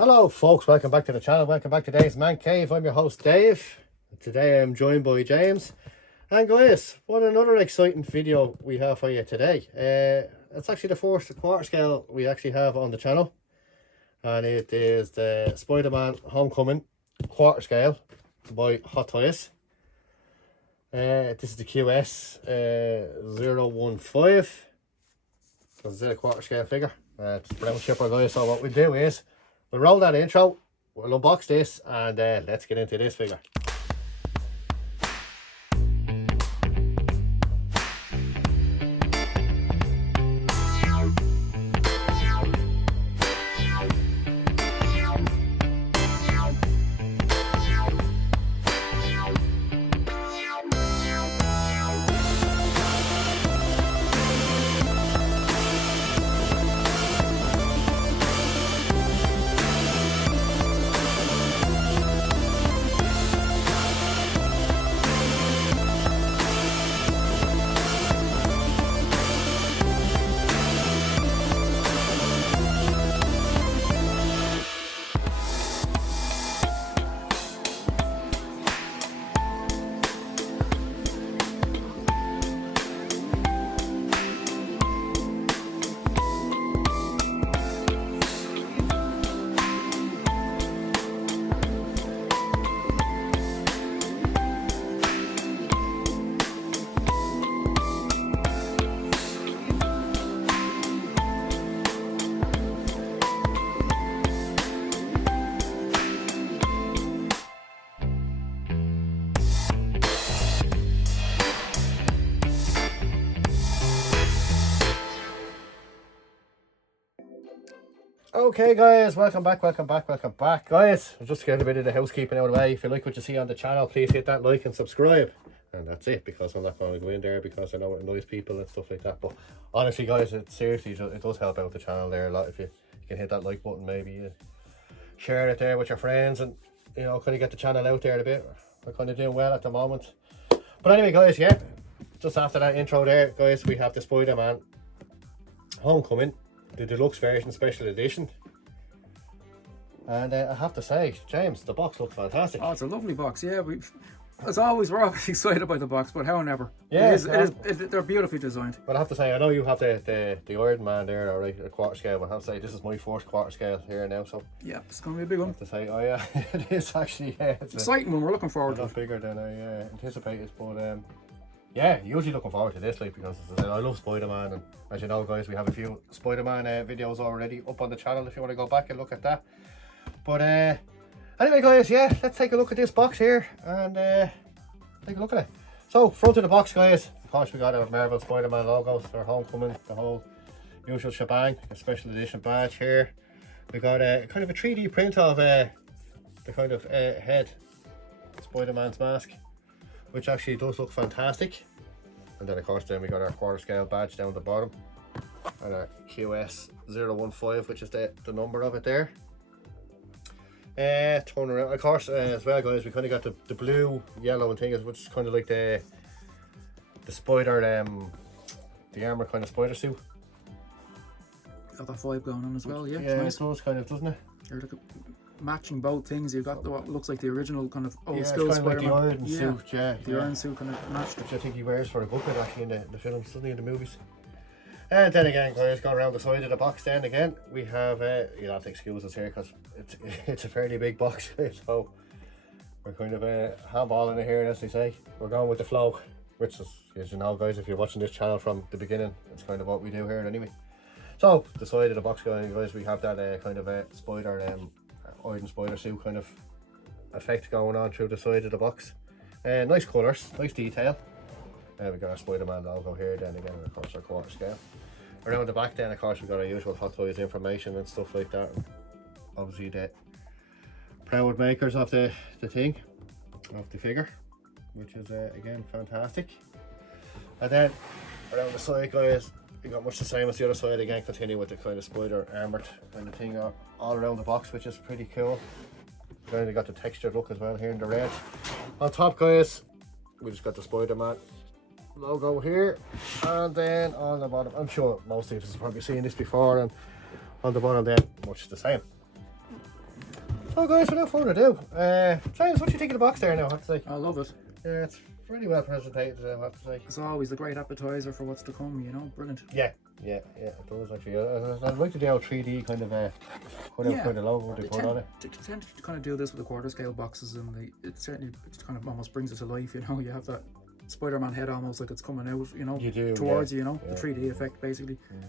Hello folks, welcome back to the channel, welcome back to Dave's Man Cave. I'm your host Dave. Today I'm joined by James. And guys, what another exciting video we have for you today. It's actually the first quarter scale we actually have on the channel. And it is the Spider-Man Homecoming quarter scale by Hot Toys. This is the QS 015. This is a quarter scale figure. It's brown chipper guys, so what we do is we'll roll that intro, we'll unbox this, and let's get into this figure. Okay guys, welcome back guys. I'll just get a bit of the housekeeping out of the way. If you like what you see on the channel, please hit that like and subscribe. And that's it, because I'm not going to go in there because I know it annoys people and stuff like that. But honestly guys, it seriously, it does help out the channel there a lot if you can hit that like button, maybe share it there with your friends, and you know, kind of get the channel out there a bit. We're kind of doing well at the moment. But anyway guys, yeah, just after that intro there guys, we have the Spider-Man Homecoming, the deluxe version special edition. And I have to say, James, the box looks fantastic. Oh, it's a lovely box. Yeah, as always, we're always excited by the box, but however, yeah, they're beautifully designed. But I have to say, I know you have the Iron Man there, alright, a quarter scale, but I have to say, this is my first quarter scale here now, so yeah, it's going to be a big one. I have to say, oh yeah, it is actually, yeah, it's exciting one. We're looking forward to it. It's bigger than I anticipated, but yeah, usually looking forward to this, like, because as I said, I love Spider-Man, and as you know guys, we have a few Spider-Man videos already up on the channel if you want to go back and look at that. But anyway guys, yeah, let's take a look at this box here and take a look at it. So front of the box guys, of course we got our Marvel Spider-Man logos, our Homecoming, the whole usual shebang, a special edition badge here. We got a kind of a 3D print of the kind of head, Spider-Man's mask, which actually does look fantastic. And then of course then we got our quarter scale badge down the bottom, and our QS 015, which is the number of it there. Turn around, of course, as well guys, we kind of got the blue, yellow and things, which is kind of like the spider, the armor kind of spider suit. Got that vibe going on as well, yeah. Yeah, nice. It does kind of, doesn't it? You're like matching both things. You've got what looks like the original kind of old school kind of Spider-Man. like the iron suit, yeah. The iron suit kind of matched. Which I think he wears for a booklet actually in the films, doesn't he, in the movies? And then again guys, going around the side of the box then again, we have, you'll have to excuse us here because it's a fairly big box, so we're kind of handballing it here, as they say. We're going with the flow, which is, as you know guys, if you're watching this channel from the beginning, it's kind of what we do here anyway. So the side of the box guys, we have that kind of a spider, iron spider suit kind of effect going on through the side of the box. Nice colours, nice detail. We got our Spider-Man logo here then again, and of course our quarter scale. Around the back then of course we got our usual Hot Toys information and stuff like that. Obviously the proud makers of the thing, of the figure, which is again fantastic. And then around the side guys, we got much the same as the other side again, continue with the kind of spider armoured kind of thing all around the box, which is pretty cool. Then we got the textured look as well here in the red. On top guys, we just got the Spider-Man logo here, and then on the bottom, I'm sure most of you have probably seen this before, and on the bottom then much the same. So guys, without further ado, James, what do you think of the box there now, I have to say? I love it. Yeah, it's really well presented, I have to say. It's always a great appetizer for what's to come, you know, brilliant. Yeah, it does actually. I'd like to do a 3D kind of kind of logo they put on it. They tend to kind of do this with the quarter scale boxes, and it kind of almost brings it to life, you know. You have that Spider-Man head almost like it's coming out, you know, towards you, you know, the 3D effect basically. Yeah.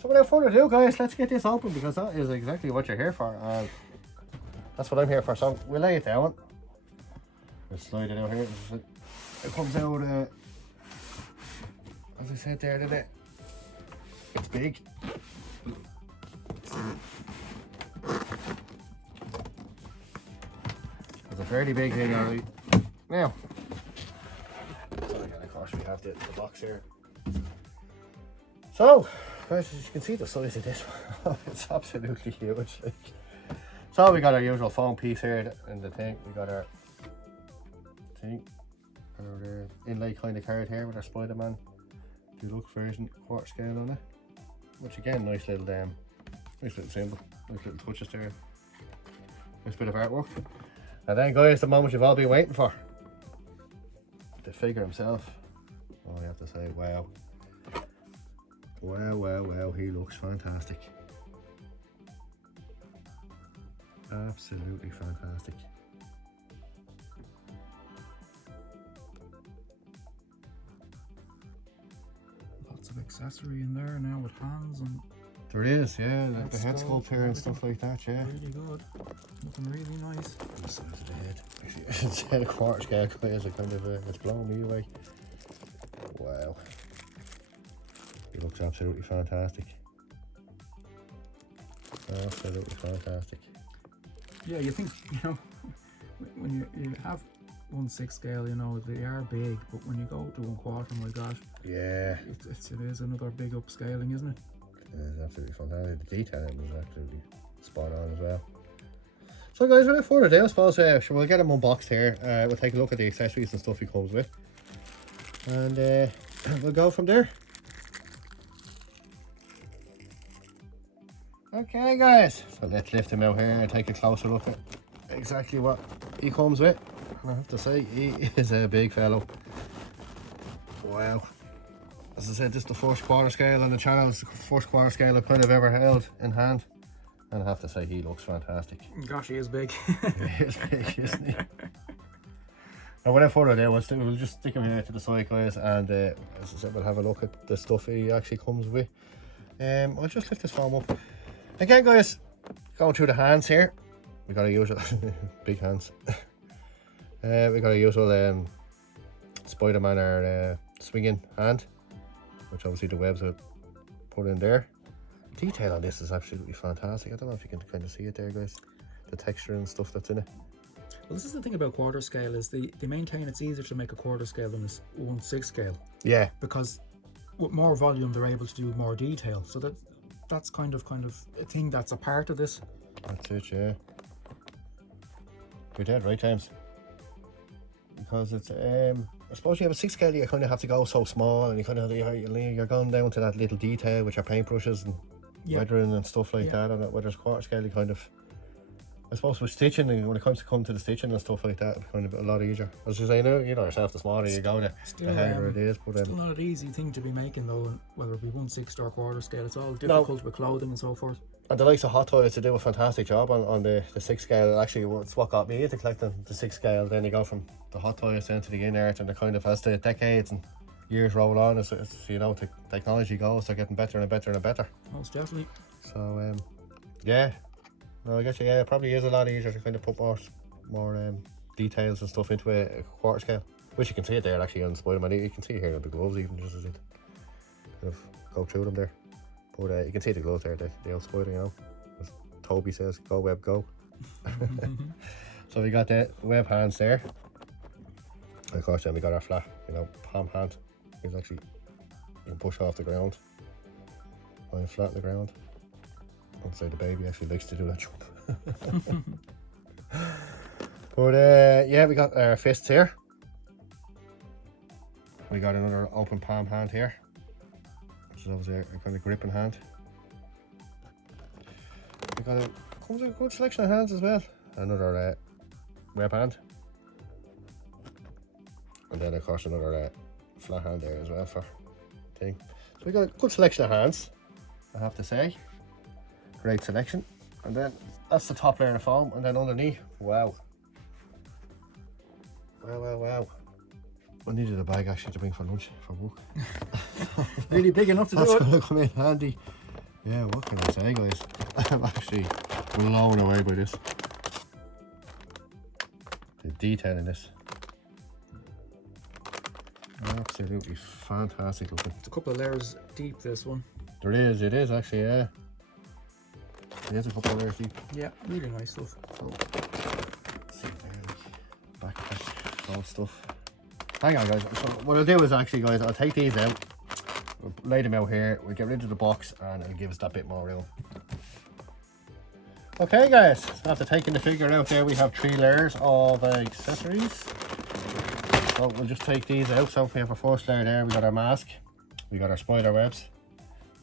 So without further ado, guys, let's get this open because that is exactly what you're here for. That's what I'm here for. So we'll lay it down. We'll slide it out here. It comes out, as I said there, didn't it? It's big. It's a fairly big thing, alright. Now, so again, of course, we have the box here. So, guys, as you can see the size of this one, it's absolutely huge. So we got our usual foam piece here in the thing. We got our thing, our inlay kind of card here with our Spider-Man Deluxe version, quarter scale on it. Which again, nice little symbol, nice little touches there. Nice bit of artwork. And then guys, the moment you've all been waiting for. The figure himself. Oh, I have to say, wow. Wow, he looks fantastic. Absolutely fantastic. Lots of accessory in there now with hands and... There is, yeah, like the head sculpt here and stuff like that, yeah. Really good. Looking really nice. The size of the head. Actually, it's a quarter scale, guys, it's blowing me away. Wow. He looks absolutely fantastic. Absolutely fantastic. Yeah, you think, you know, when you have 1/6 scale, you know, they are big, but when you go to 1/4, my gosh. Yeah. It is another big upscaling, isn't it? It is absolutely fantastic. The detailing is absolutely spot on as well. So guys, without further ado, I suppose we'll get him unboxed here. We'll take a look at the accessories and stuff he comes with. And we'll go from there. Okay guys, so let's lift him out here and take a closer look at exactly what he comes with. And I have to say, he is a big fellow. Wow. As I said, this is the first quarter scale on the channel. It's the first quarter scale I've kind of ever held in hand. And I have to say, he looks fantastic. Gosh, he is big. He is big, isn't he? Now without further ado, we'll just stick him here to the side, guys, and as I said, we'll have a look at the stuff he actually comes with. I'll just lift this foam up. Again guys, going through the hands here, we got a usual big hands. We got a usual Spider-Man or swinging hand, which obviously the webs are put in there. Detail on this is absolutely fantastic. I don't know if you can kind of see it there, guys, the texture and stuff that's in it. Well, this is the thing about quarter scale, is they maintain it's easier to make a quarter scale than a 1/6 scale. Yeah, because with more volume they're able to do more detail, so that's kind of a thing that's a part of this. That's it, yeah. You're dead right, James. Because it's I suppose you have a 6 scale, you kind of have to go so small, and you kind of you're going down to that little detail with your paintbrushes and weathering and stuff like that. And whether it's quarter scale, you kind of, I suppose with stitching, and when it comes to the stitching and stuff like that, it's kind of a lot easier. As you say, you know yourself, the smaller you go, the harder it is. But still not an easy thing to be making though, whether it be 1/6 or quarter scale. It's all difficult with clothing and so forth. And the likes of Hot Toys, to do a fantastic job on the 6 scale. Actually, it's what got me into collecting the 6 scale. Then you go from the Hot Toys down to the in-art, and it kind of, as the decades and years roll on, it's you know, technology goes, they're getting better and better and better. Most definitely. So yeah, no, I guess it probably is a lot easier to kind of put more details and stuff into a quarter scale, which you can see it there actually on Spider-Man. You can see here on the gloves even, just as it kind of go through them there. But you can see the gloves there, the old Spider, you know, as Toby says, go web go. So we got the web hands there, and of course then we got our flat, you know, palm hand. It's actually, you can push off the ground, lying flat on the ground. I'd say the baby actually likes to do that jump. But yeah, we got our fists here. We got another open palm hand here, which is obviously a kind of gripping hand. We got a comes with a good selection of hands as well. Another web hand. And then of course another flat hand there as well for thing. So we got a good selection of hands, I have to say. Great selection. And then that's the top layer of foam, and then underneath, wow. Wow. I needed a bag actually to bring for lunch, for work. Really big enough to do it. That's gonna come in handy. Yeah, what can I say, guys? I'm actually blown away by this. The detail in this. Absolutely fantastic looking. It's a couple of layers deep, this one. It is actually, yeah. It is a couple of layers deep. Yeah, really nice stuff. So, let's see there, backpack, all stuff. Hang on, guys. So what I'll do is actually, guys, I'll take these out, we'll lay them out here, we'll get rid of the box, and it'll give us that bit more room. Okay, guys, after taking the figure out there, we have 3 layers of accessories. So we'll just take these out. So we have our first layer there, we got our mask, we got our spider webs,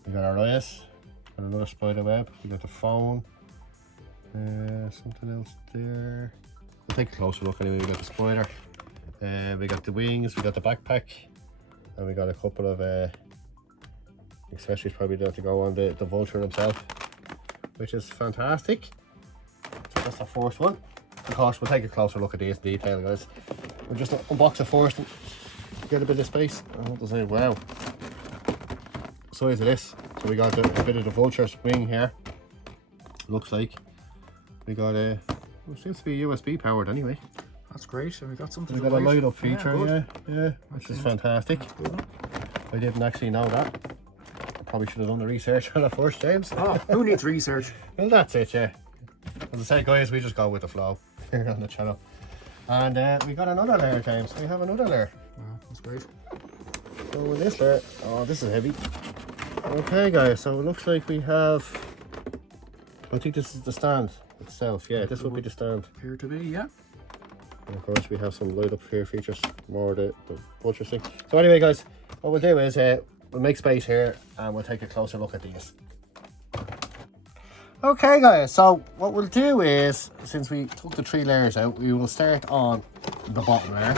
we got our eyes, got another spider web, we got the phone, something else there. We'll take a closer look anyway. We got the spider, we got the wings, we got the backpack, and we got a couple of accessories probably there to go on the vulture himself, which is fantastic. So that's the first one. Of course, we'll take a closer look at these in detail, guys. We'll just unbox it first and get a bit of space. I want to say, wow. Size of this. So we got a bit of the vulture's wing here. Looks like. We got it seems to be USB powered anyway. That's great. And we got something. We got a light up feature, yeah, which is fantastic. Good. I didn't actually know that. I probably should have done the research on it first, James. Oh, who needs research? Well, that's it, yeah. As I said, guys, we just go with the flow here on the channel. And we got another layer, James. We have another layer. Wow, that's great. So with this layer, oh, this is heavy. Okay, guys, so it looks like we have, I think this is the stand itself. Yeah, this would be the stand. Appear to be, yeah. And of course, we have some light up here features, more the vulture thing. So anyway, guys, what we'll do is we'll make space here and we'll take a closer look at these. Okay, guys, so what we'll do is, since we took the 3 layers out, we will start on the bottom layer.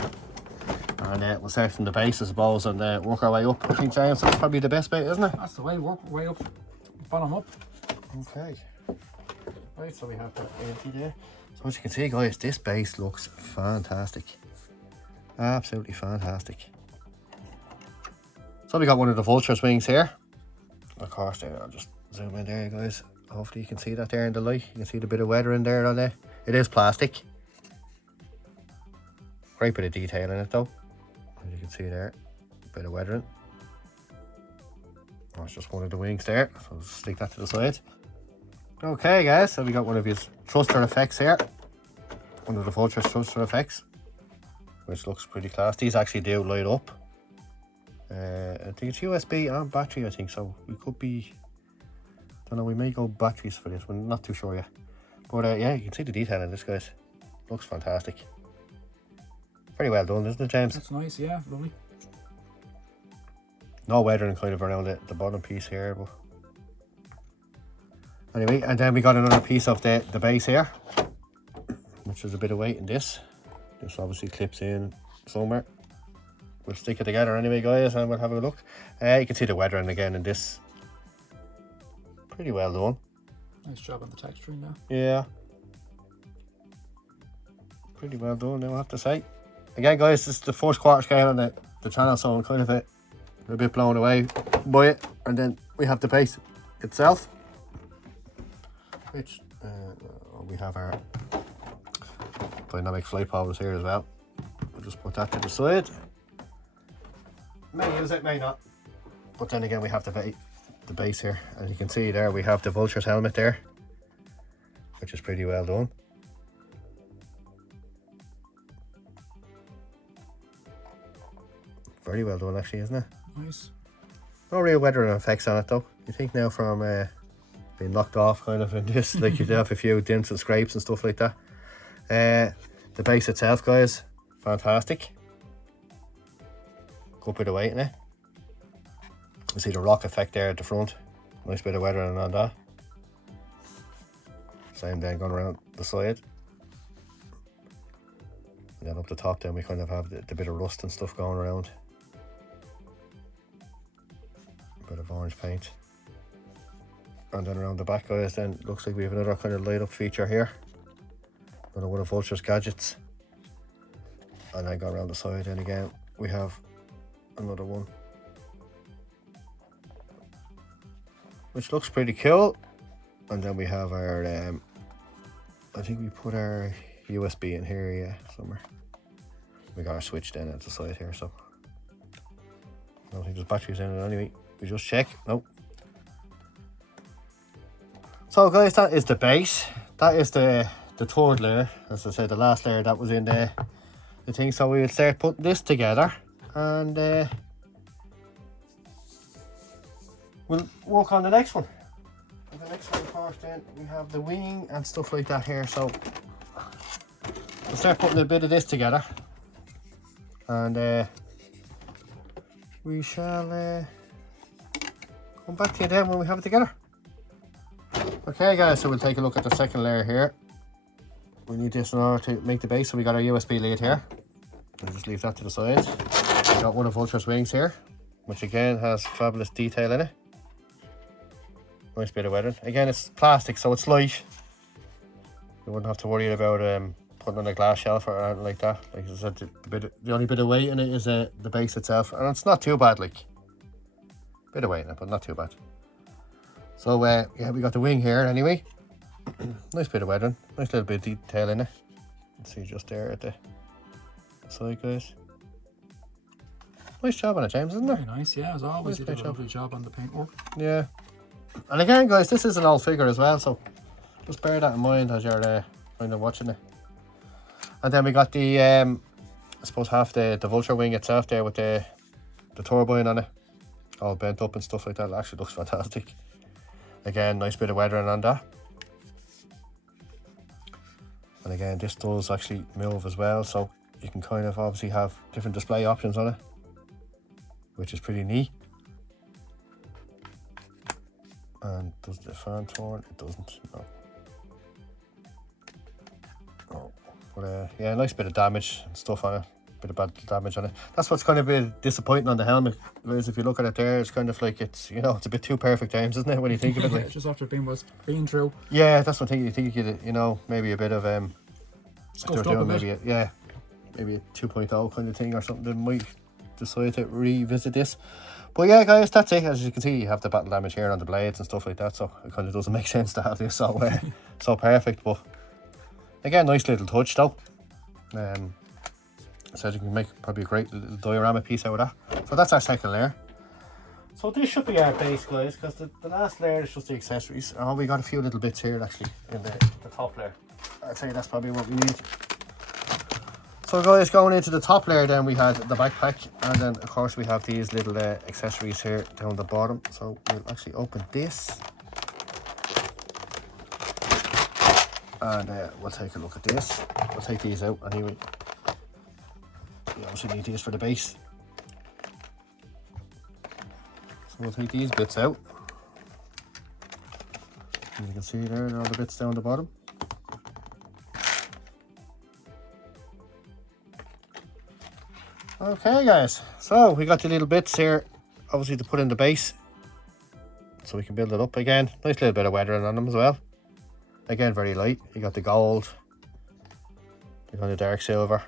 And we'll start from the base, I suppose, and work our way up. I think, James, that's probably the best bit, isn't it? That's the way, work our way up, bottom up. Okay. Right, so we have that empty there. So as you can see, guys, this base looks fantastic. Absolutely fantastic. So we got one of the vulture's wings here. Of course, there, I'll just zoom in there, guys. Hopefully you can see that there in the light. You can see the bit of weathering there on there. It is plastic. Great bit of detail in it though. As you can see there, a bit of weathering. That's just one of the wings there. So I'll stick that to the side. Okay, guys, so we got one of his thruster effects here. One of the vulture's thruster effects, which looks pretty class. These actually do light up. I think it's USB and battery, I think, so we could be, don't know, we may go batteries for this, we're not too sure yet. But yeah, you can see the detail in this, guys. Looks fantastic. Very well done, isn't it, James? That's nice, yeah, lovely. No weathering kind of around the bottom piece here, but anyway, and then we got another piece of the base here, which is a bit of weight in this. This obviously clips in somewhere. We'll stick it together anyway, guys, and we'll have a look. You can see the weathering again in this. Pretty well done. Nice job on the texturing now. Yeah. Pretty well done, now I have to say. Again, guys, this is the first quarter scale on the channel, so I'm kind of a bit blown away by it. And then we have the base itself, which we have our dynamic flight poles here as well. We'll just put that to the side. May use it, may not. But then again, we have the base here. As you can see there, we have the vulture's helmet there, which is pretty well done. Very well done, actually, isn't it? Nice. No real weathering effects on it, though. You think now from being knocked off kind of in this, like you'd have a few dents and scrapes and stuff like that. The base itself, guys, fantastic. Good bit of weight in it. You see the rock effect there at the front. Nice bit of weathering on that. Same then going around the side. And then up the top then we kind of have the bit of rust and stuff going around. A bit of orange paint. And then around the back, guys, then looks like we have another kind of light up feature here. Another one of Vulture's gadgets. And then go around the side, and again we have another one, which looks pretty cool. And then we have our I think we put our USB in here, yeah, somewhere. We got our switch then at the side here, so I don't think there's batteries in it anyway. We just check. Nope. So guys, that is the base. That is the third layer. As I said, the last layer that was in the thing. So we'll start putting this together, and we'll work on the next one. And the next one, of course, then we have the wing and stuff like that here. So we'll start putting a bit of this together, and we shall come back to you then when we have it together. Okay guys, so we'll take a look at the second layer here. We need this in order to make the base, so we got our USB lead here. We'll just leave that to the side. We got one of Vulture's wings here, which again has fabulous detail in it. Nice bit of weathering. Again, it's plastic, so it's light. You wouldn't have to worry about putting on a glass shelf or anything like that. Like I said, the only bit of weight in it is the base itself, and it's not too bad. Like, bit of weight in it, but not too bad. So yeah, we got the wing here anyway. Nice bit of weathering, nice little bit of detail in it. You can see just there at the side, guys. Nice job on it, James, isn't it? Very nice, yeah, as always. You did a lovely job on the paintwork. Yeah. And again, guys, this is an old figure as well, so just bear that in mind as you're kind of watching it. And then we got the I suppose half the Vulture wing itself there with the turbine on it, all bent up and stuff like that. It actually looks fantastic. Again, nice bit of weathering on that. And again, this does actually move as well, so you can kind of obviously have different display options on it, which is pretty neat. And does the fan turn? It doesn't, no. Oh, but yeah, nice bit of damage and stuff on it. Bit of bad damage on it. That's what's kind of a bit disappointing on the helmet, guys. If you look at it there, it's kind of like it's, you know, it's a bit too perfect, James, isn't it? When you think of it, like just after being through. Yeah, that's what I think. You think you know, maybe a bit of Scuffed up a bit. maybe maybe a 2.0 kind of thing or something. They might decide to revisit this. But yeah, guys, that's it. As you can see, you have the battle damage here on the blades and stuff like that, so it kind of doesn't make sense to have this so so perfect. But again, nice little touch though. So you can make probably a great little diorama piece out of that. So that's our second layer. So this should be our base, guys, because the last layer is just the accessories. Oh, we got a few little bits here actually in the top layer. I'd say that's probably what we need. So guys, going into the top layer then we had the backpack, and then of course we have these little accessories here down the bottom. So we'll actually open this. And we'll take a look at this. We'll take these out anyway. We obviously need these for the base. So we'll take these bits out. As you can see there, all the bits down the bottom. Okay guys, so we got the little bits here, obviously to put in the base, so we can build it up again. Nice little bit of weathering on them as well. Again, very light. You got the gold, you got the dark silver.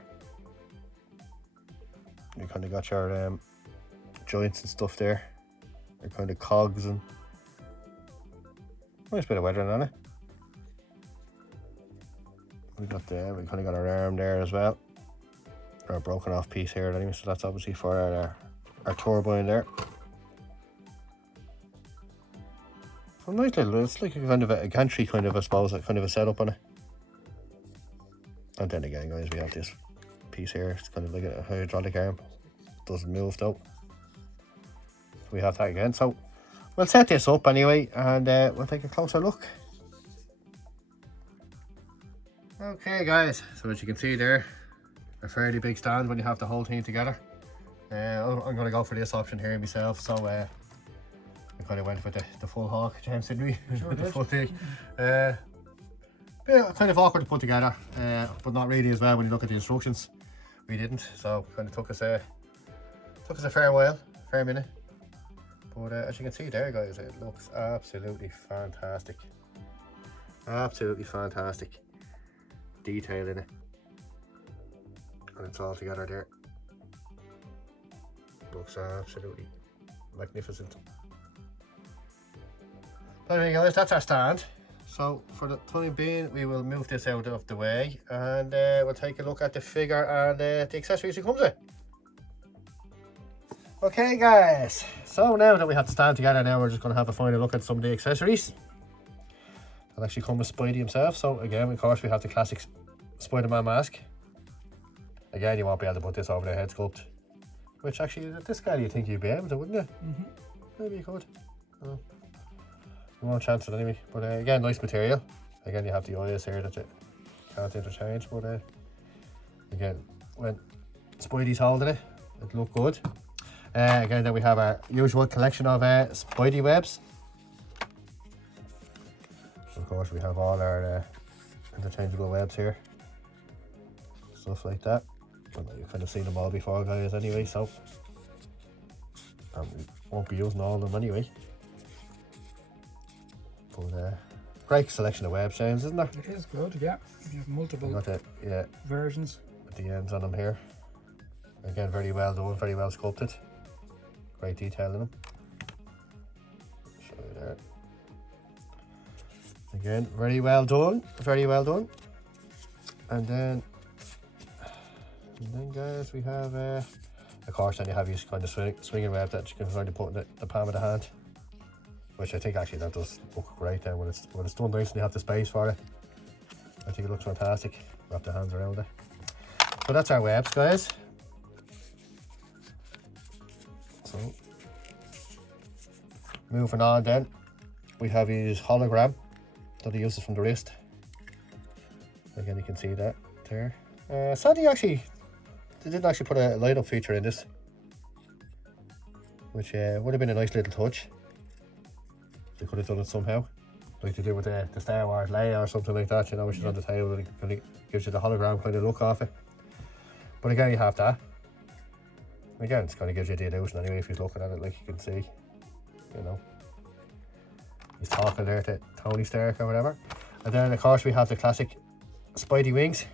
You kind of got your joints and stuff there. Your kind of cogs and nice bit of weathering on it. We kind of got our arm there as well. Our broken off piece here anyway, so that's obviously for our turbine there. So nice little, it's like a kind of a gantry kind of, I suppose, kind of a setup on it. And then again, guys, we have this piece here. It's kind of like a hydraulic arm. Doesn't move though. So we have that again. So we'll set this up anyway, and we'll take a closer look. Okay guys, so as you can see there, a fairly big stand when you have the whole thing together. I'm going to go for this option here myself, so I kind of went with the full hawk, James, didn't we? Sure the did. full thing. Yeah, kind of awkward to put together, but not really as well when you look at the instructions. We didn't, so kind of took us a fair while, fair minute. But as you can see there, guys, it looks absolutely fantastic. Absolutely fantastic detail in it, and it's all together there. Looks absolutely magnificent. But anyway, guys, that's our stand. So for the time being, we will move this out of the way, and we'll take a look at the figure and the accessories it comes with. Okay, guys, so now that we have the stand together, now we're just going to have a final look at some of the accessories that actually come with Spidey himself. So again, of course, we have the classic Spider-Man mask. Again, you won't be able to put this over the head sculpt, which actually, at this scale, you'd think you'd be able to, wouldn't you? Maybe you could. Oh. You won't chance it anyway. But again, nice material. Again, you have the eyes here that you can't interchange. But again, when Spidey's holding it, it looked good. Again, then we have our usual collection of Spidey webs. Of course, we have all our interchangeable webs here. Stuff like that. You've kind of seen them all before, guys, anyway, so we won't be using all of them anyway. But great selection of web chains, isn't there? It is good, yeah. You have multiple versions with the ends on them here. Again, very well done, very well sculpted. Great detail in them. Show you there. Again, very well done, very well done. And then guys, we have of course, then you have these kind of swinging web that you can kind of put in the palm of the hand, which I think actually that does look great then when it's done nice and you have the space for it. I think it looks fantastic. Wrap the hands around it. So that's our webs, guys. So moving on, then we have his hologram that he uses from the wrist. Again, you can see that there. Sadly, actually, they didn't actually put a light up feature in this, which would have been a nice little touch. They could have done it somehow, like they did with the Star Wars Leia or something like that, you know, which is on the table and it kind of gives you the hologram kind of look off it. But again, you have that. Again, it kind of gives you the illusion anyway if you're looking at it, like you can see, you know. He's talking there to Tony Stark or whatever. And then, of course, we have the classic Spidey wings,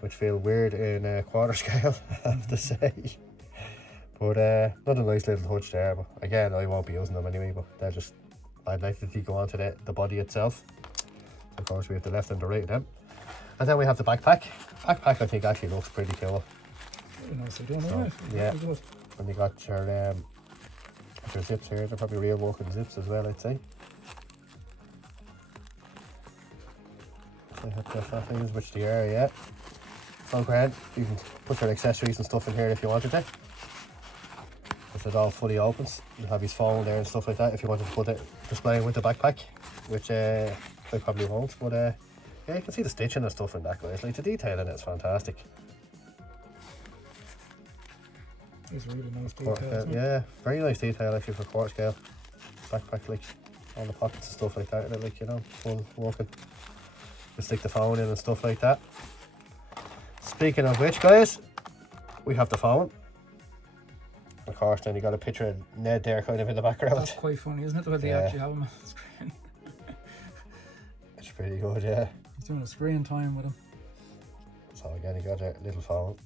which feel weird in quarter scale, I have to say. But another nice little touch there. But again, I won't be using them anyway, but they're just, I'd like to go on to the body itself. Of course, we have the left and the right of them. And then we have the backpack. Backpack, I think, actually looks pretty cool. Very nicely done, so, right? Yeah. And you got your zips here. They're probably real working zips as well, I'd say. So you have the fastenings, which they are, yeah. So grand. You can put your accessories and stuff in here if you wanted to. It all fully opens. You have his phone there and stuff like that if you wanted to put it displaying with the backpack, which they probably won't. But yeah, you can see the stitching and stuff in that, guys. Like the detail in it's fantastic. It's really nice detail. Yeah, very nice detail actually for quarter scale backpack, like all the pockets and stuff like that in it, like, you know, full working. You stick the phone in and stuff like that. Speaking of which, guys, we have the phone. Of course, then you got a picture of Ned there kind of in the background. That's quite funny, isn't it? The way they actually have him on the screen. It's pretty good, yeah. He's doing a screen time with him. So again, you got a little phone.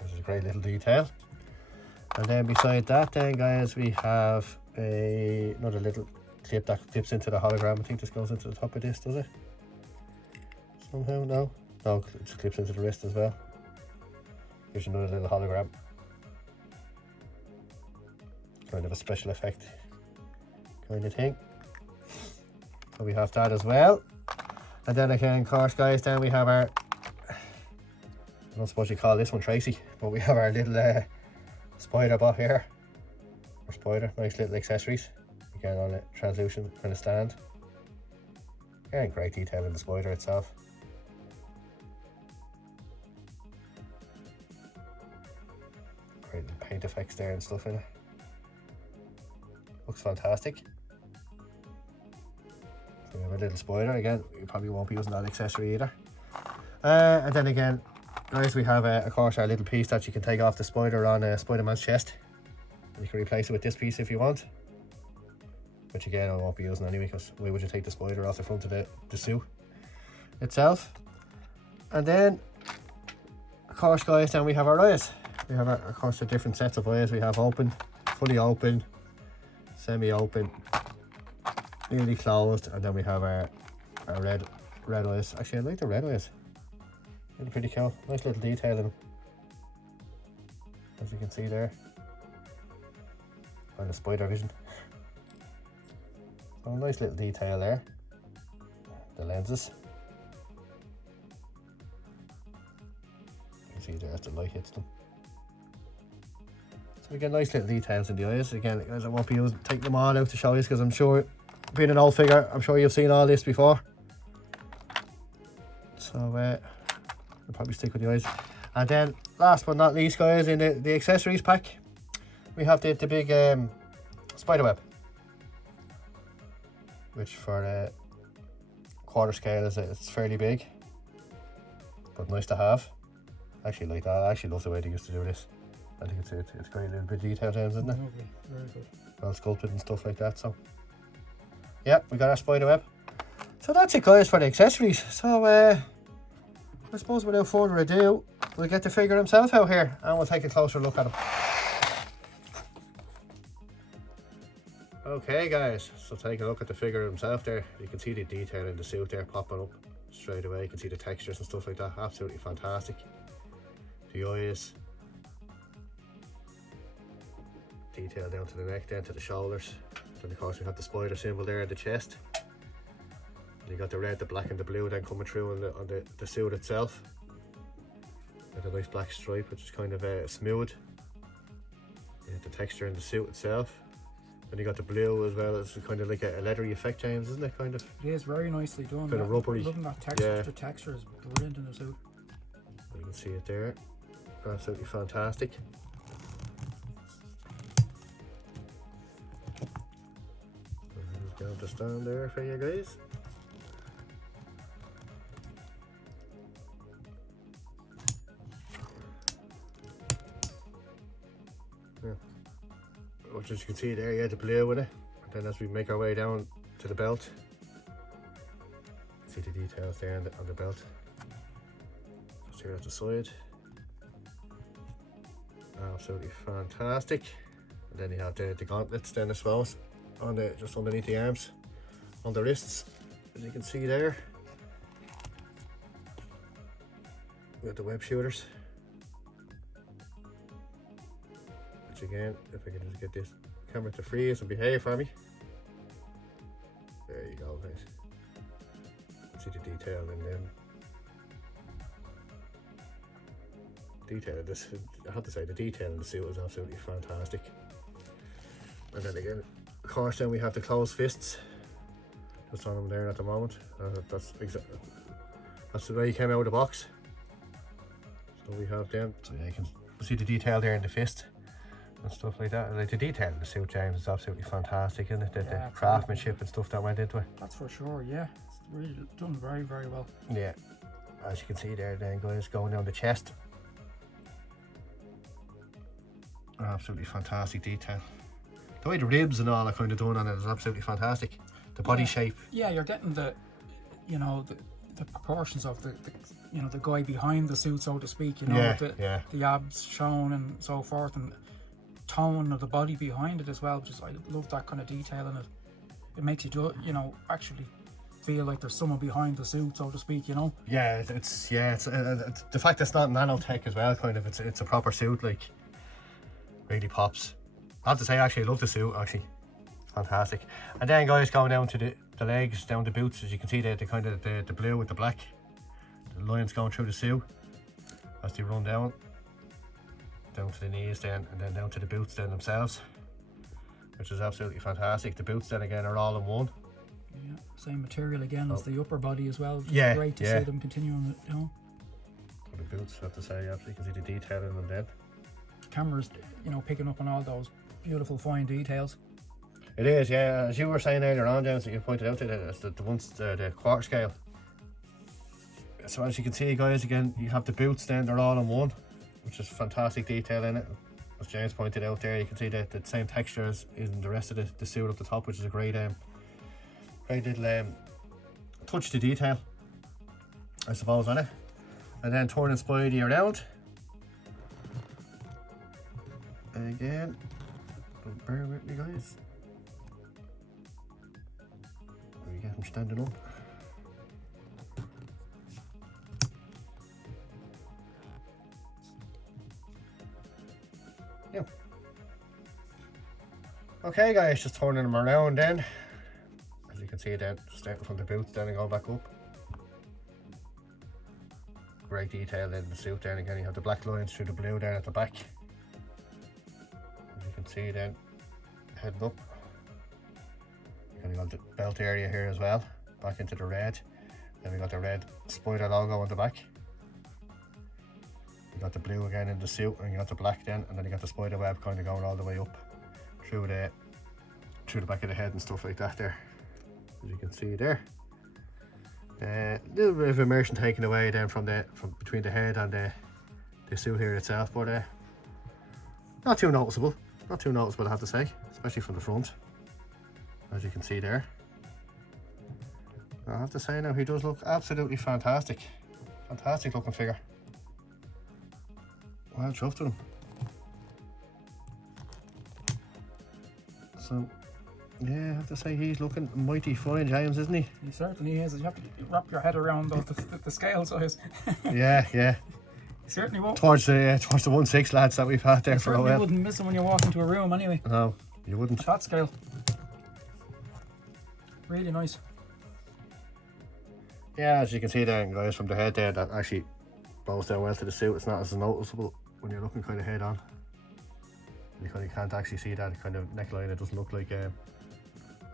Which is a great little detail. And then beside that then, guys, we have another little clip that clips into the hologram. I think this goes into the top of this, does it? Somehow, no? No, it just clips into the wrist as well. Gives you another little hologram. Kind of a special effect kind of thing. So we have that as well. And then again, of course, guys, then we have our, I don't suppose you call this one Tracy, but we have our little spider bot here. Or spider, nice little accessories. Again, on a translucent kind of stand. Again, great detail in the spider itself. Great paint effects there and stuff in it. Looks fantastic. little spider. Again, you probably won't be using that accessory either. And then again, guys, we have of course our little piece that you can take off the spider on Spider-Man's chest. And you can replace it with this piece if you want. Which again, I won't be using anyway, because why would you take the spider off the front of the suit itself? And then, of course, guys, then we have our eyes. We have, of course, the different sets of eyes. We have open, fully open, semi-open, nearly closed, and then we have our red eyes. Actually, I like the red eyes. They're pretty cool. Nice little detail in them, as you can see there. And the spider vision. So a nice little detail there. The lenses. You can see there as the light hits them. So we get nice little details in the eyes. Again, guys, I won't be taking them all out to show you, because I'm sure, being an old figure, I'm sure you've seen all this before. So I'll probably stick with the eyes. And then last but not least, guys, in the accessories pack, we have the big spider web, which for quarter scale it's fairly big, but nice to have. I actually like that. I actually love the way they used to do this. I think it's great little bit of detail, James, isn't it? Lovely, very good. Well sculpted and stuff like that. So yeah, we got our spider web. So that's it, guys, for the accessories. So I suppose without further ado, we'll get the figure himself out here and we'll take a closer look at him. Okay, guys, so take a look at the figure himself there. You can see the detail in the suit there popping up straight away. You can see the textures and stuff like that. Absolutely fantastic. The eyes, detail down to the neck, down to the shoulders. Then of course we have the spider symbol there at the chest. And you got the red, the black and the blue then coming through on the suit itself. With a nice black stripe, which is kind of smooth. You have the texture in the suit itself. And you got the blue as well. It's kind of like a leathery effect, James, isn't it? Kind of. It is very nicely done. Kind of rubbery. Looking at texture, yeah. The texture is brilliant in the suit. You can see it there. Absolutely fantastic. Down to stand there for you guys. Yeah. Which, as you can see there, yeah, the blue with it. And then as we make our way down to the belt, see the details there on the belt. Just here at the side. Absolutely fantastic. And then you have the gauntlets then, I suppose, on just underneath the arms, on the wrists, as you can see there. We got the web shooters. Which again, if I can just get this camera to freeze and behave for me. There you go, guys. See the detail in them. Detail of this, I have to say, the detail in the suit is absolutely fantastic. And then again, of course, then we have the closed fists just on them there at the moment. That's the way he came out of the box. So we have them. So yeah, you can see the detail there in the fist and stuff like that. Like the detail in the suit, James, is absolutely fantastic, isn't it? The craftsmanship and stuff that went into it. That's for sure. Yeah, it's really done very, very well. Yeah, as you can see there, then guys, going down the chest. Absolutely fantastic detail. The way the ribs and all are kind of done on it is absolutely fantastic. The body shape. Yeah, you're getting the, you know, the proportions of the you know, the guy behind the suit, so to speak. You know, the abs shown and so forth, and tone of the body behind it as well. Just I love that kind of detail in it. It makes you do, you know, actually feel like there's someone behind the suit, so to speak. You know. Yeah, it's the fact that it's not nanotech as well. Kind of, it's a proper suit. Like, really pops. I have to say, actually, I love the suit, actually. Fantastic. And then, guys, going down to the legs, down the boots, as you can see there, the kind of the blue with the black. The lines going through the suit as they run down to the knees then, and then down to the boots then themselves, which is absolutely fantastic. The boots then again are all in one. Yeah, same material again as the upper body as well. Yeah, great to see them continuing it, you know. The boots, I have to say, absolutely, you can see the detail in them then. Cameras, you know, picking up on all those beautiful fine details. It is, yeah. As you were saying earlier on, James, that you pointed out that it's the quarter scale. So as you can see, guys, again, you have the boots then, they're all in one, which is fantastic detail in it. As James pointed out there, you can see the same texture as in the rest of the suit up the top, which is a great little touch to detail, I suppose, on it. And then turning Spidey around. Again, bear with me, guys. We get him standing up. Yeah. Okay, guys, just turning him around then. As you can see, then starting from the boots, then and go back up. Great detail in the suit. Then again, you have the black lines through the blue there at the back. As you can see, then heading up. And we got the belt area here as well, back into the red. Then we got the red Spider logo on the back. You got the blue again in the suit, and you got the black then, and then you got the spider web kind of going all the way up through the back of the head and stuff like that there, as you can see there. A little bit of immersion taken away then from between the head and the suit here itself, but not too noticeable. Not too noticeable, I have to say, especially from the front, as you can see there. I have to say now, he does look absolutely fantastic. Fantastic looking figure. Well chuffed with him. So, yeah, I have to say he's looking mighty fine, James, isn't he? He certainly is. You have to wrap your head around the scale size. Yeah. He certainly won't. Towards the 1/6 lads that we've had there for a while. You wouldn't miss him when you walk into a room anyway. No, you wouldn't. At that scale. Really nice. Yeah, as you can see there, guys, from the head there, that actually bows down well to the suit. It's not as noticeable when you're looking kind of head on. You kind of can't actually see that kind of neckline. It doesn't look like a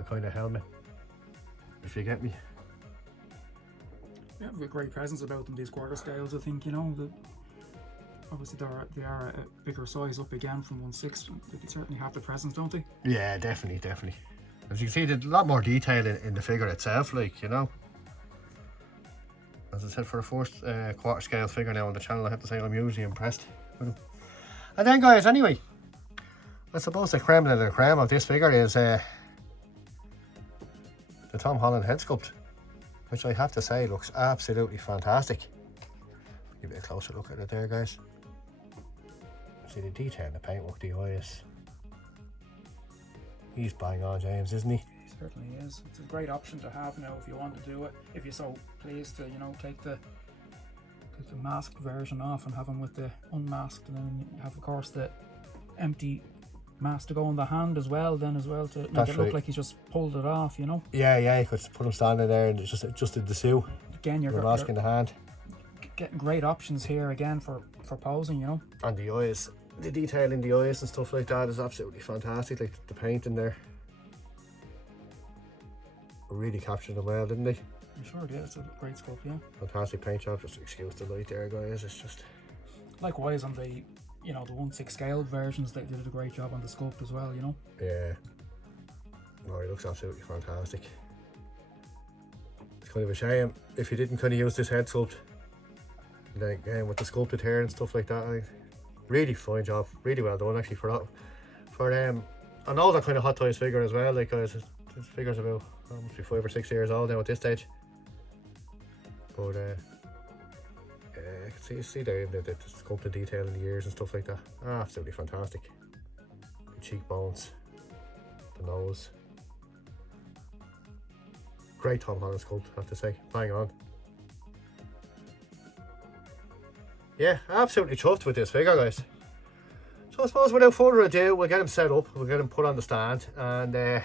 kind of helmet, if you get me. Yeah, with great presence about them, these quarter scales, I think, you know. Obviously they are a bigger size up again from 1/6. They certainly have the presence, don't they? Yeah, definitely. As you can see, there's a lot more detail in the figure itself, like, you know. As I said, for a first quarter scale figure now on the channel, I have to say I'm usually impressed with him. And then, guys, anyway, I suppose the creme de la creme of this figure is the Tom Holland head sculpt, which I have to say looks absolutely fantastic. Give it a closer look at it there, guys. See the detail in the paintwork, the eyes. He's bang on, James, isn't he? He certainly is. It's a great option to have now if you want to do it. If you're so pleased to, you know, take the masked version off and have him with the unmasked, and then you have, of course, the empty mask to go on the hand as well, to make it look like he's just pulled it off, you know. Yeah, you could just put him standing there and it's just in the suit. Again, you're mask in the hand. Getting great options here again for posing, you know. And the eyes, the detail in the eyes and stuff like that is absolutely fantastic. Like the paint in there really captured them well, didn't they? I'm sure it is. It's a great sculpt, yeah. Fantastic paint job. Just excuse the light there, guys. It's just likewise on the, you know, the 1/6 scale versions, they did a great job on the sculpt as well, you know. Yeah. No, he looks absolutely fantastic. It's kind of a shame if you didn't kind of use this head sculpt. And then again with the sculpted hair and stuff like that, really fine job, really well done actually for an older kind of Hot Toys figure as well. Like, guys, this figure's about must be 5 or 6 years old now at this stage. But I can see there the sculpted detail in the ears and stuff like that. Absolutely fantastic. The cheekbones, the nose. Great Tom Holland sculpt, I have to say. Bang on. Yeah, absolutely chuffed with this figure, guys. So I suppose without further ado, we'll get him set up, we'll get him put on the stand, and I'll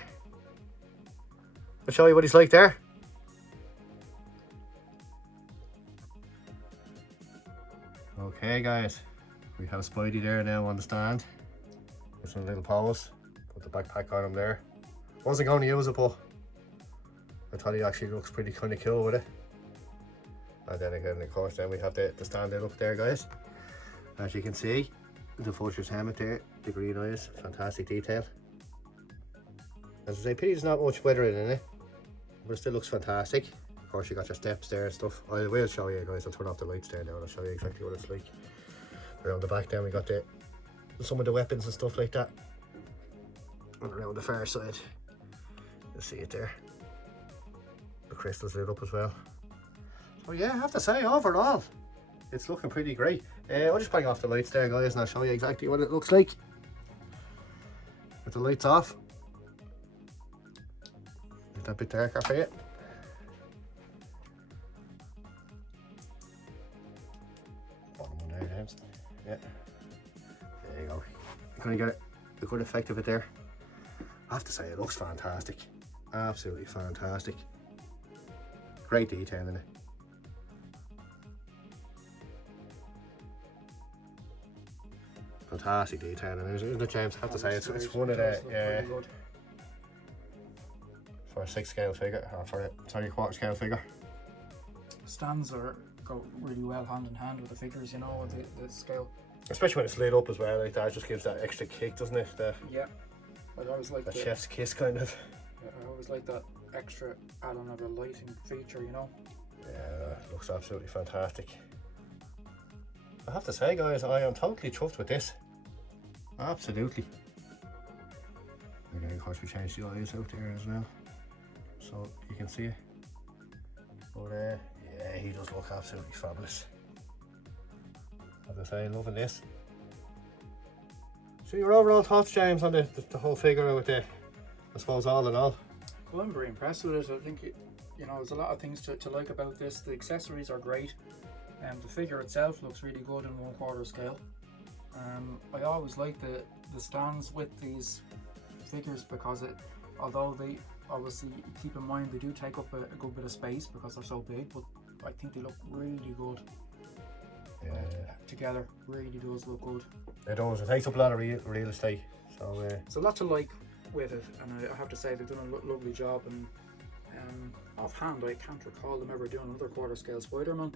show you what he's like there. Okay, guys, we have Spidey there now on the stand. Just a little pose. Put the backpack on him there. Wasn't going to use it, but I thought he actually looks pretty kind of cool with it. And then again, of course, then we have the stand-in up there, guys. As you can see, the vulture's helmet there, the green eyes, fantastic detail. As I say, pity there's not much weathering in it, but it still looks fantastic. Of course, you got your steps there and stuff. I will show you guys. I'll turn off the lights there now and I'll show you exactly what it's like. Around the back then we got some of the weapons and stuff like that. And around the far side, you'll see it there. The crystals lit up as well. So yeah, I have to say, overall, it's looking pretty great. I'll just bring off the lights there, guys, and I'll show you exactly what it looks like with the lights off. Get that bit darker for you. Bottom one there, James. Yeah. There you go. You're going to get a good effect of it there. I have to say, it looks fantastic. Absolutely fantastic. Great detail in it. Fantastic detail in it, isn't it, James? I have to say, it's one of the, yeah, for a 6 scale figure, or for a 3/4 scale figure. Stands go really well hand in hand with the figures, you know, the scale. Especially when it's lit up as well, like that, it just gives that extra kick, doesn't it? Yeah. I always like that chef's kiss, kind of. Yeah, I always like that extra add-on of a lighting feature, you know. Yeah, it looks absolutely fantastic. I have to say, guys, I am totally chuffed with this. Absolutely. Again, of course, we changed the eyes out there as well, so you can see it. But yeah, he does look absolutely fabulous. As I say, loving this. So your overall thoughts, James, on the whole figure with the, I suppose, all in all? Well, I'm very impressed with it. I think you know, there's a lot of things to like about this. The accessories are great. The figure itself looks really good in 1/4 scale. I always like the stands with these figures because although they obviously, keep in mind, they do take up a good bit of space because they're so big, but I think they look really good. Yeah. Together, really does look good. It does. It takes up a lot of real estate. So it's a lot to like with it, and I have to say they've done a lovely job. And offhand, I can't recall them ever doing another 1/4 scale Spider-Man.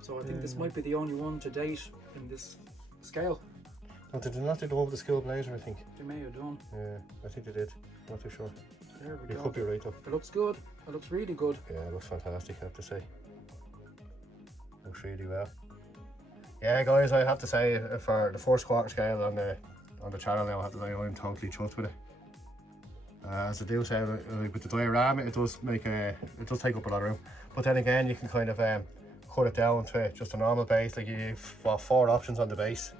So I think this might be the only one to date in this scale. No, did they not do the one with the school blazer, I think? They may have done. Yeah, I think they did. I'm not too sure. There we go. You could be right though. It looks good. It looks really good. Yeah, it looks fantastic, I have to say. Looks really well. Yeah, guys, I have to say, for the first 1/4 scale on the channel now, I have to say I'm totally chuffed with it. As I do say, with the diorama, it does take up a lot of room. But then again, you can kind of cut it down to just a normal base. Like you've 4 options on the base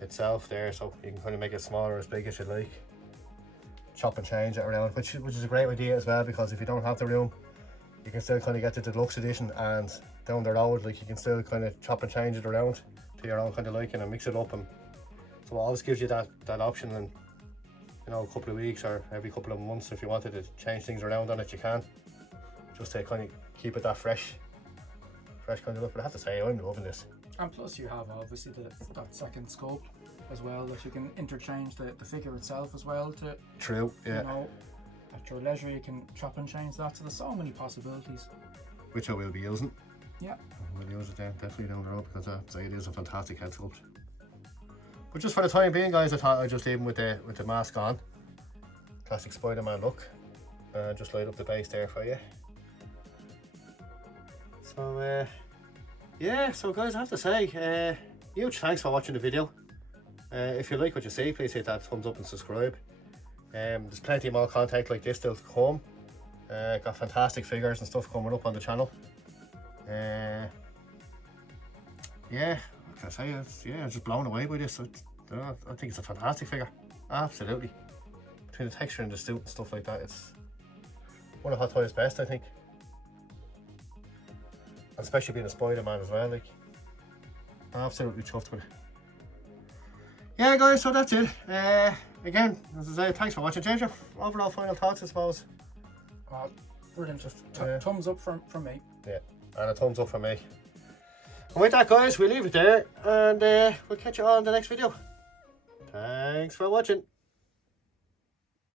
itself there, so you can kind of make it smaller or as big as you like. Chop and change it around, which is a great idea as well, because if you don't have the room, you can still kind of get the deluxe edition, and down the road, like, you can still kind of chop and change it around to your own kind of liking and mix it up. And so it always gives you that option, and you know, a couple of weeks or every couple of months, if you wanted to change things around on it, you can, just to kind of keep it that fresh kind of look. But I have to say, I'm loving this. And plus you have obviously that second sculpt as well, that you can interchange the figure itself as well to, true, yeah, you know, at your leisure you can chop and change that. So there's so many possibilities, which I will be using. Yeah, we'll use it then, definitely down the road, because I say it is a fantastic head sculpt. But just for the time being, guys, I thought I'd just leave him with the mask on. Classic Spider-Man look. Just light up the base there for you. So yeah, so guys, I have to say, huge thanks for watching the video. If you like what you see, please hit that thumbs up and subscribe. There's plenty more content like this still to come. Got fantastic figures and stuff coming up on the channel. Yeah, like I say, I'm just blown away by this. I think it's a fantastic figure, absolutely. Between the texture and the suit and stuff like that, it's one of Hot Toys' best, I think. And especially being a Spider-Man as well, like, absolutely chuffed with it. Yeah, guys, so that's it. Again, as I say, thanks for watching. James, your overall final thoughts, I suppose? Brilliant. Just thumbs up from me. Yeah, and a thumbs up from me. And with that, guys, we'll leave it there, and we'll catch you all in the next video. Thanks for watching.